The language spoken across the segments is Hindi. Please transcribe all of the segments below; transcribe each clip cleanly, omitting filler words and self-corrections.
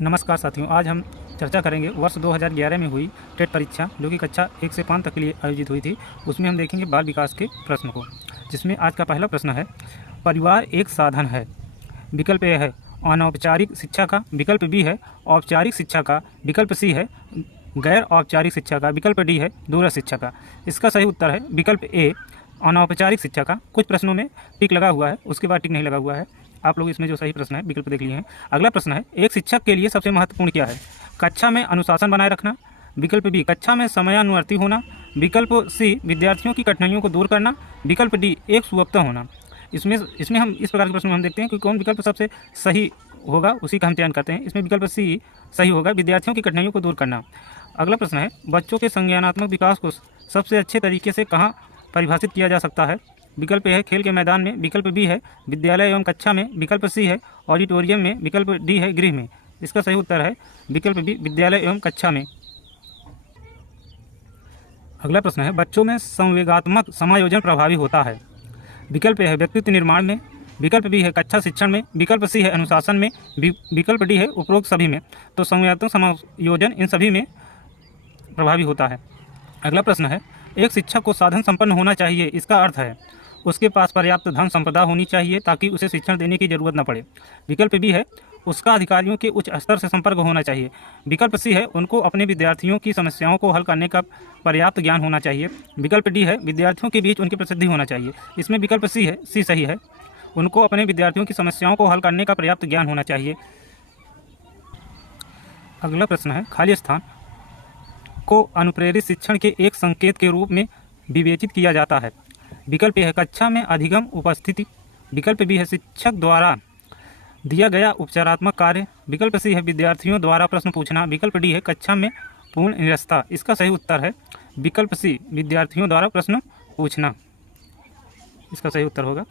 नमस्कार साथियों, आज हम चर्चा करेंगे वर्ष 2011 में हुई टेट परीक्षा जो कि कक्षा 1 से 5 तक के लिए आयोजित हुई थी। उसमें हम देखेंगे बाल विकास के प्रश्न को, जिसमें आज का पहला प्रश्न है, परिवार एक साधन है। विकल्प ए है अनौपचारिक शिक्षा का, विकल्प बी है औपचारिक शिक्षा का, विकल्प सी है गैर औपचारिक शिक्षा का, विकल्प डी है दूरस्थ शिक्षा का। इसका सही उत्तर है विकल्प ए अनौपचारिक शिक्षा का। कुछ प्रश्नों में टिक लगा हुआ है, उसके बाद टिक नहीं लगा हुआ है। आप लोग इसमें जो सही प्रश्न है विकल्प देख लिए हैं। अगला प्रश्न है, एक शिक्षक के लिए सबसे महत्वपूर्ण क्या है? कक्षा में अनुशासन बनाए रखना, विकल्प बी कक्षा में समयानुवर्ती होना, विकल्प सी विद्यार्थियों की कठिनाइयों को दूर करना, विकल्प डी एक सुवक्ता होना। इसमें हम इस प्रकार के प्रश्न में हम देखते हैं कि कौन विकल्प सबसे सही होगा, उसी का हम चयन करते हैं। इसमें विकल्प सी सही होगा, विद्यार्थियों की कठिनाइयों को दूर करना। अगला प्रश्न है, बच्चों के संज्ञानात्मक विकास को सबसे अच्छे तरीके से कहाँ परिभाषित किया जा सकता है? विकल्प ए है खेल के मैदान में, विकल्प बी है विद्यालय एवं कक्षा में, विकल्प सी है ऑडिटोरियम में, विकल्प डी है गृह में। इसका सही उत्तर है विकल्प बी विद्यालय एवं कक्षा में। अगला प्रश्न है, बच्चों में संवेगात्मक समायोजन प्रभावी होता है। विकल्प ए है व्यक्तित्व निर्माण में, विकल्प बी है कक्षा शिक्षण में, विकल्प सी है अनुशासन में, विकल्प डी है उपरोक्त सभी में। तो संवेगात्मक समायोजन इन सभी में प्रभावी होता है। अगला प्रश्न है, एक शिक्षक को साधन संपन्न होना चाहिए, इसका अर्थ है उसके पास पर्याप्त धन संपदा होनी चाहिए ताकि उसे शिक्षण देने की जरूरत न पड़े। विकल्प बी है उसका अधिकारियों के उच्च स्तर से संपर्क होना चाहिए। विकल्प सी है उनको अपने विद्यार्थियों की समस्याओं को हल करने का पर्याप्त ज्ञान होना चाहिए। विकल्प डी है विद्यार्थियों के बीच उनकी प्रसिद्धि होना चाहिए। इसमें विकल्प सी सही है, उनको अपने विद्यार्थियों की समस्याओं को हल करने का पर्याप्त ज्ञान होना चाहिए। अगला प्रश्न है, खाली स्थान को अनुप्रेरित शिक्षण के एक संकेत के रूप में विवेचित किया जाता है। विकल्प ए है कक्षा में अधिगम उपस्थिति, विकल्प बी है शिक्षक द्वारा दिया गया उपचारात्मक कार्य, विकल्प सी है विद्यार्थियों द्वारा प्रश्न पूछना, विकल्प डी है कक्षा में पूर्ण निरस्ता। इसका सही उत्तर है विकल्प सी विद्यार्थियों द्वारा प्रश्न पूछना। इसका सही उत्तर होगा।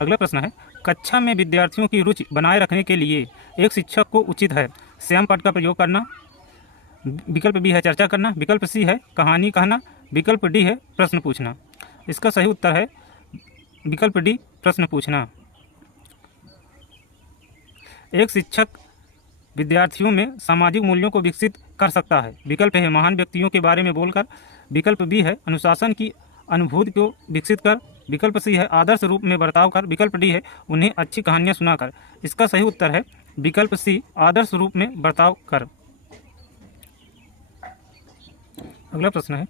अगला प्रश्न है, कक्षा में विद्यार्थियों की रुचि बनाए रखने के लिए एक शिक्षक को उचित है श्याम पट का प्रयोग करना, विकल्प बी है चर्चा करना, विकल्प सी है कहानी कहना, विकल्प डी है प्रश्न पूछना। इसका सही उत्तर है विकल्प डी प्रश्न पूछना। एक शिक्षक विद्यार्थियों में सामाजिक मूल्यों को विकसित कर सकता है। विकल्प है महान व्यक्तियों के बारे में बोलकर, विकल्प बी है अनुशासन की अनुभूति को विकसित कर, विकल्प सी है आदर्श रूप में बर्ताव कर, विकल्प डी है उन्हें अच्छी कहानियाँ सुनाकर। इसका सही उत्तर है विकल्प सी आदर्श रूप में बर्ताव कर। अगला प्रश्न है,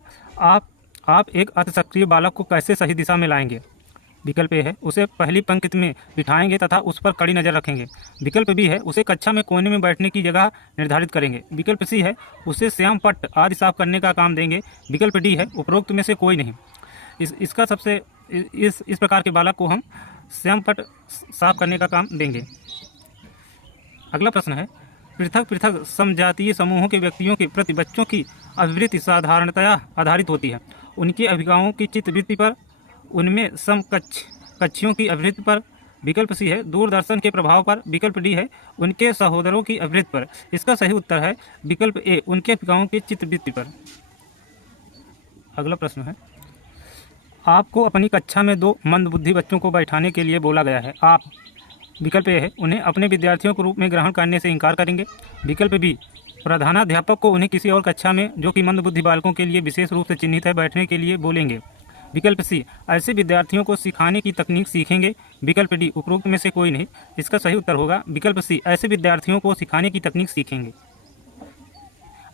आप एक अतिसक्रिय बालक को कैसे सही दिशा में लाएंगे? विकल्प ए है उसे पहली पंक्ति में बिठाएंगे तथा उस पर कड़ी नज़र रखेंगे, विकल्प बी है उसे कक्षा में कोने में बैठने की जगह निर्धारित करेंगे, विकल्प सी है उसे श्याम पट्ट आदि साफ करने का काम देंगे, विकल्प डी है उपरोक्त में से कोई नहीं। इसका सबसे इस प्रकार के बालक को हम श्याम पट्ट साफ करने का काम देंगे। अगला प्रश्न है, पृथक पृथक समजातीय समूहों के व्यक्तियों के प्रति बच्चों की अभिवृत्ति साधारणतया आधारित होती है उनकी अभिभावकों की चित्तवृत्ति पर, उनमें समकक्षियों की अभिवृत्ति पर, विकल्प सी है दूरदर्शन के प्रभाव पर, विकल्प डी है उनके सहोदरों की अभिवृत्ति पर। इसका सही उत्तर है विकल्प ए उनके अभिभावकों की चित्तवृत्ति पर। अगला प्रश्न है, आपको अपनी कक्षा में 2 मंदबुद्धि बच्चों को बैठाने के लिए बोला गया है। आप, विकल्प ए है उन्हें अपने विद्यार्थियों के रूप में ग्रहण करने से इनकार करेंगे, विकल्प बी प्रधानाध्यापक को उन्हें किसी और कक्षा में जो कि मंदबुद्धि बालकों के लिए विशेष रूप से चिन्हित है बैठने के लिए बोलेंगे, विकल्प सी ऐसे विद्यार्थियों को सिखाने की तकनीक सीखेंगे, विकल्प डी उपरोक्त में से कोई नहीं। इसका सही उत्तर होगा विकल्प सी ऐसे विद्यार्थियों को सिखाने की तकनीक सीखेंगे।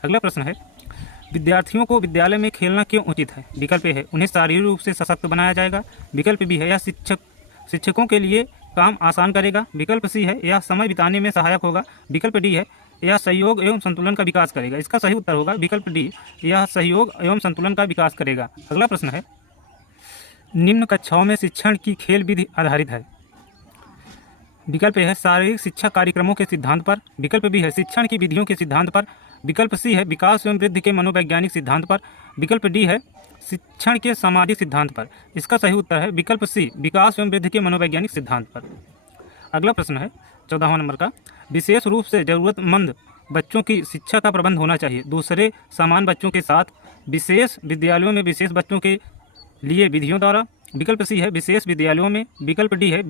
अगला प्रश्न है, विद्यार्थियों को विद्यालय में खेलना क्यों उचित है? विकल्प ए है उन्हें शारीरिक रूप से सशक्त बनाया जाएगा, विकल्प बी है यह शिक्षकों के लिए काम आसान करेगा, विकल्प सी है यह समय बिताने में सहायक होगा, विकल्प डी है यह सहयोग एवं संतुलन का विकास करेगा। इसका सही उत्तर होगा विकल्प डी यह सहयोग एवं संतुलन का विकास करेगा। अगला प्रश्न है, निम्न कक्षाओं में शिक्षण की खेल विधि आधारित है। विकल्प ए है शारीरिक शिक्षा कार्यक्रमों के सिद्धांत पर, विकल्प बी है शिक्षण की विधियों के सिद्धांत पर, विकल्प सी है विकास एवं वृद्धि के मनोवैज्ञानिक सिद्धांत पर, विकल्प डी है शिक्षण के सामाजिक सिद्धांत पर। इसका सही उत्तर है विकल्प सी विकास एवं वृद्धि के मनोवैज्ञानिक सिद्धांत पर। अगला प्रश्न है 14वां नंबर का, विशेष रूप से ज़रूरतमंद बच्चों की शिक्षा का प्रबंध होना चाहिए दूसरे समान बच्चों के साथ विशेष विद्यालयों में विशेष बच्चों के लिए विधियों द्वारा, विकल्प सी है विशेष विद्यालयों में, विकल्प डी है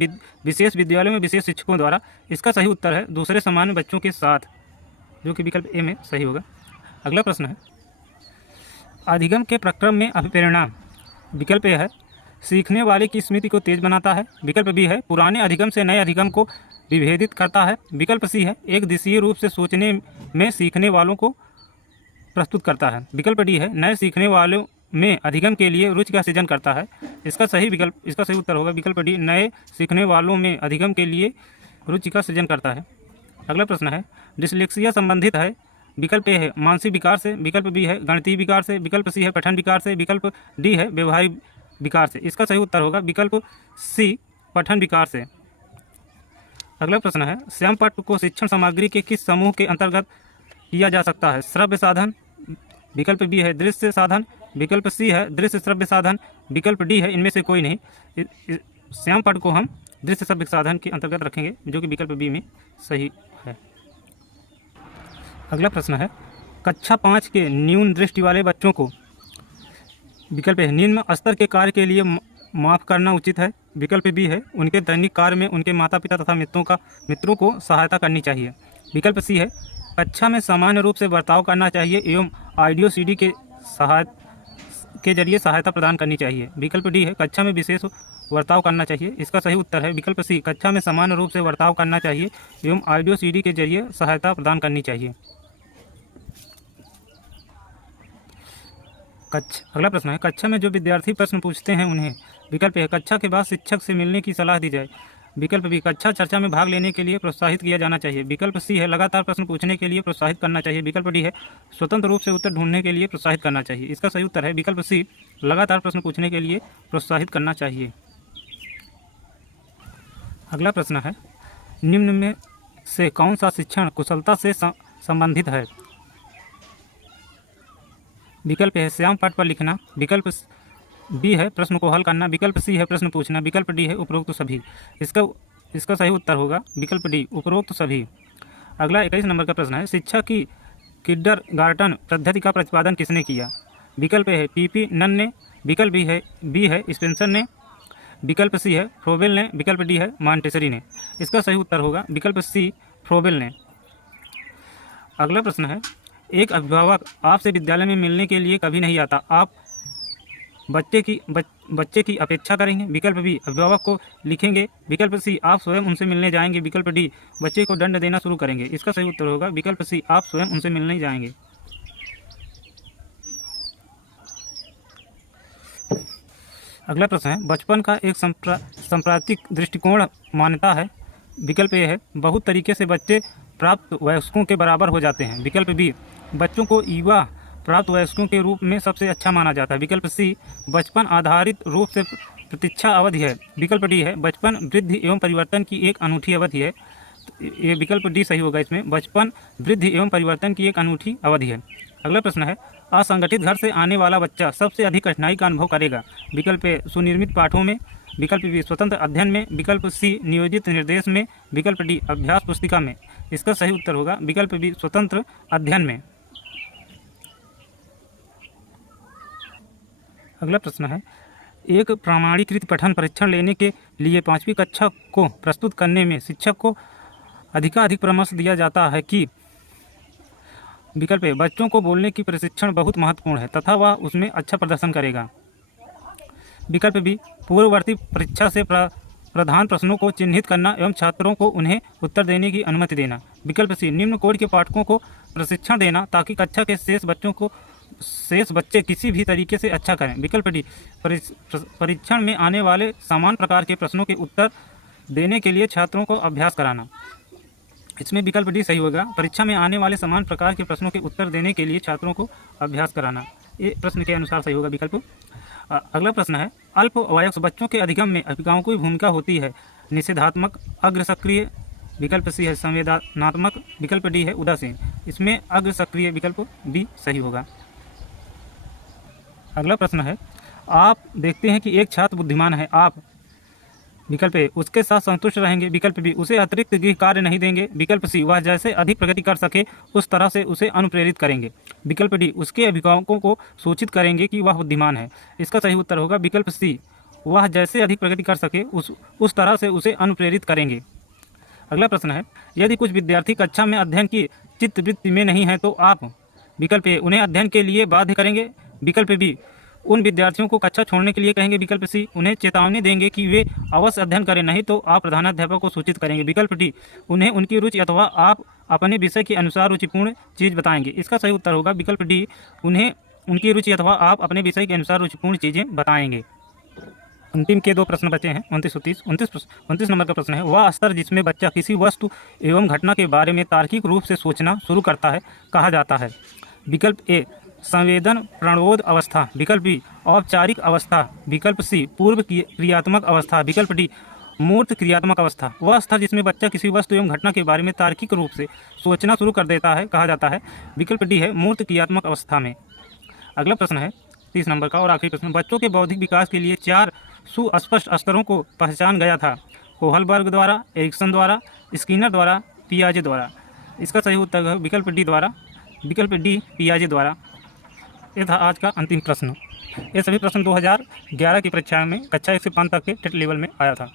विशेष विद्यालयों में विशेष शिक्षकों द्वारा। इसका सही उत्तर है दूसरे सामान्य बच्चों के साथ। जो कि विकल्प ए में सही होगा। अगला प्रश्न है, अधिगम के प्रक्रम में अभिप्रेरणा। विकल्प ए है सीखने वाले की स्मृति को तेज बनाता है। विकल्प बी है पुराने अधिगम से नए अधिगम को विभेदित करता है। विकल्प सी है एक दिशीय रूप से सोचने में सीखने वालों को प्रस्तुत करता है। विकल्प डी है नए सीखने वालों में अधिगम के लिए रुचि का सृजन करता है। इसका सही उत्तर होगा विकल्प डी, नए सीखने वालों में अधिगम के लिए रुचि का सृजन करता है। अगला प्रश्न है, डिसलेक्सिया संबंधित है। विकल्प ए है मानसिक विकार से। विकल्प बी है गणितीय विकार से। विकल्प सी है पठन विकार से। विकल्प डी है व्यवहारिक विकार से। इसका सही उत्तर होगा विकल्प सी, पठन विकार से। अगला प्रश्न है, श्यामपट्ट को शिक्षण सामग्री के किस समूह के अंतर्गत किया जा सकता है? श्रव्य साधन। विकल्प बी है दृश्य साधन। विकल्प सी है दृश्य श्रव्य साधन। विकल्प डी है इनमें से कोई नहीं। श्यामपट्ट को हम दृश्य श्रव्य साधन के अंतर्गत रखेंगे, जो कि विकल्प बी में सही है। अगला प्रश्न है, कक्षा 5 के न्यून दृष्टि वाले बच्चों को विकल्प है निम्न स्तर के कार्य के लिए माफ़ करना उचित है। विकल्प बी है उनके दैनिक कार्य में उनके माता पिता तथा मित्रों को सहायता करनी चाहिए। विकल्प सी है कक्षा में सामान्य रूप से बर्ताव करना चाहिए एवं ऑडियो सीडी के जरिए सहायता प्रदान करनी चाहिए। विकल्प डी है कक्षा में विशेष बर्ताव करना चाहिए। इसका सही उत्तर है विकल्प सी, कक्षा में सामान्य रूप से बर्ताव करना चाहिए एवं ऑडियो सीडी के जरिए सहायता प्रदान करनी चाहिए। अगला प्रश्न है, कक्षा में जो विद्यार्थी प्रश्न पूछते हैं उन्हें विकल्प है कक्षा के बाद शिक्षक से मिलने की सलाह दी जाए। विकल्प बी कक्षा चर्चा में भाग लेने के लिए प्रोत्साहित किया जाना चाहिए। विकल्प सी है लगातार प्रश्न पूछने के लिए प्रोत्साहित करना चाहिए। विकल्प डी है स्वतंत्र रूप से उत्तर ढूंढने के लिए प्रोत्साहित करना चाहिए। इसका सही उत्तर है विकल्प सी, लगातार प्रश्न पूछने के लिए प्रोत्साहित करना चाहिए। अगला प्रश्न है, निम्न में से कौन सा शिक्षण कुशलता से संबंधित है? विकल्प है श्यामपट्ट पर लिखना। विकल्प बी है प्रश्न को हल करना। विकल्प सी है प्रश्न पूछना। विकल्प डी है उपरोक्त सभी। इसका सही उत्तर होगा विकल्प डी, उपरोक्त सभी। अगला 21 नंबर का प्रश्न है, शिक्षा की किंडरगार्टन पद्धति का प्रतिपादन किसने किया? विकल्प है पीपी नन ने। विकल्प बी है स्पेंसर ने। विकल्प सी है फ्रोबेल ने। विकल्प डी है मॉन्टेसरी ने। इसका सही उत्तर होगा विकल्प सी, फ्रोबेल ने। अगला प्रश्न है, एक अभिभावक आपसे विद्यालय में मिलने के लिए कभी नहीं आता, आप बच्चे की अपेक्षा करेंगे। विकल्प बी अभिभावक को लिखेंगे। विकल्प सी आप स्वयं उनसे मिलने जाएंगे। विकल्प डी बच्चे को दंड देना शुरू करेंगे। इसका सही उत्तर होगा विकल्प सी, आप स्वयं उनसे मिलने जाएंगे। अगला प्रश्न है, बचपन का एक सांप्रदायिक दृष्टिकोण मान्यता है। विकल्प ए है बहुत तरीके से बच्चे प्राप्त वयस्कों के बराबर हो जाते हैं। विकल्प बी बच्चों को युवा प्राप्त वयस्कों के रूप में सबसे अच्छा माना जाता है। विकल्प सी बचपन आधारित रूप से प्रतीक्षा अवधि है। विकल्प डी है बचपन वृद्धि एवं परिवर्तन की एक अनूठी अवधि है। ये विकल्प डी सही होगा इसमें, बचपन वृद्धि एवं परिवर्तन की एक अनूठी अवधि है। अगला प्रश्न है, असंगठित घर से आने वाला बच्चा सबसे अधिक कठिनाई का अनुभव करेगा। विकल्प ए सुनिर्मित पाठों में। विकल्प बी स्वतंत्र अध्ययन में। विकल्प सी नियोजित निर्देश में। विकल्प डी अभ्यास पुस्तिका में। इसका सही उत्तर होगा विकल्प बी स्वतंत्र अध्ययन में। अगला प्रश्न है, एक प्रमाणीकृत पठन परीक्षण लेने के लिए 5वीं कक्षा को प्रस्तुत करने में शिक्षक को अधिकाधिक परामर्श दिया जाता है कि विकल्प है बच्चों को बोलने की प्रशिक्षण बहुत महत्वपूर्ण है तथा वह उसमें अच्छा प्रदर्शन करेगा। विकल्प बी पूर्ववर्ती परीक्षा से प्रधान प्रश्नों को चिन्हित करना एवं छात्रों को उन्हें उत्तर देने की अनुमति देना। विकल्प सी निम्न कोड के पाठकों को प्रशिक्षण देना ताकि कक्षा के शेष बच्चे किसी भी तरीके से अच्छा करें। विकल्प डी परीक्षण में आने वाले समान प्रकार के प्रश्नों के उत्तर देने के लिए छात्रों को अभ्यास कराना। इसमें विकल्प डी सही होगा, परीक्षा में आने वाले समान प्रकार के प्रश्नों के उत्तर देने के लिए छात्रों को अभ्यास कराना। ये प्रश्न के अनुसार सही होगा विकल्प। अगला प्रश्न है, अल्प वयस्क बच्चों के अधिगम में अभिभावकों की भूमिका होती है निषेधात्मक, अग्र सक्रिय। विकल्प सी है संवेदनात्मक। विकल्प डी है उदासीन। इसमें अग्र सक्रिय विकल्प बी सही होगा। अगला प्रश्न है, आप देखते हैं कि एक छात्र बुद्धिमान है, आप विकल्प ए उसके साथ संतुष्ट रहेंगे। विकल्प बी उसे अतिरिक्त गृह कार्य नहीं देंगे। विकल्प सी वह जैसे अधिक प्रगति कर सके उस तरह से उसे अनुप्रेरित करेंगे। विकल्प डी उसके अभिभावकों को सूचित करेंगे कि वह बुद्धिमान है। इसका सही उत्तर होगा विकल्प सी, वह जैसे अधिक प्रगति कर सके उस तरह से उसे अनुप्रेरित करेंगे। अगला प्रश्न है, यदि कुछ विद्यार्थी कक्षा में अध्ययन की चित्तवृत्ति में नहीं है तो आप विकल्प ए उन्हें अध्ययन के लिए बाध्य करेंगे, विकल्प बी उन विद्यार्थियों को कक्षा छोड़ने के लिए कहेंगे, विकल्प सी उन्हें चेतावनी देंगे कि वे अवश्य अध्ययन करें, नहीं तो आप प्रधानाध्यापक को सूचित करेंगे, विकल्प डी उन्हें उनकी रुचि अथवा आप अपने विषय के अनुसार रुचिपूर्ण चीज़ बताएंगे। इसका सही उत्तर होगा विकल्प डी उन्हें उनकी रुचि अथवा आप अपने विषय के अनुसार रुचिपूर्ण चीज़ें बताएंगे। अंतिम के 2 प्रश्न बचे हैं 29 और 30। 29 नंबर का प्रश्न है, वह स्तर जिसमें बच्चा किसी वस्तु एवं घटना के बारे में तार्किक रूप से सोचना शुरू करता है कहा जाता है, विकल्प ए संवेदन प्रणोद अवस्था, विकल्प बी औपचारिक अवस्था, विकल्प सी पूर्व क्रियात्मक अवस्था, विकल्प डी मूर्त क्रियात्मक अवस्था। वह स्तर जिसमें बच्चा किसी वस्तु एवं घटना के बारे में तार्किक रूप से सोचना शुरू कर देता है कहा जाता है, विकल्प डी है मूर्त क्रियात्मक अवस्था में। अगला प्रश्न है 30 नंबर का और आखिरी प्रश्न, बच्चों के बौद्धिक विकास के लिए 4 सुस्पष्ट स्तरों को पहचान गया था, कोहलबर्ग द्वारा, एरिक्सन द्वारा, स्किनर द्वारा, पियाजे द्वारा। इसका सही उत्तर है विकल्प डी द्वारा, विकल्प डी पियाजे द्वारा। ये था आज का अंतिम प्रश्न। ये सभी प्रश्न 2011 की परीक्षा में कक्षा 1 से 5 तक के टेट लेवल में आया था।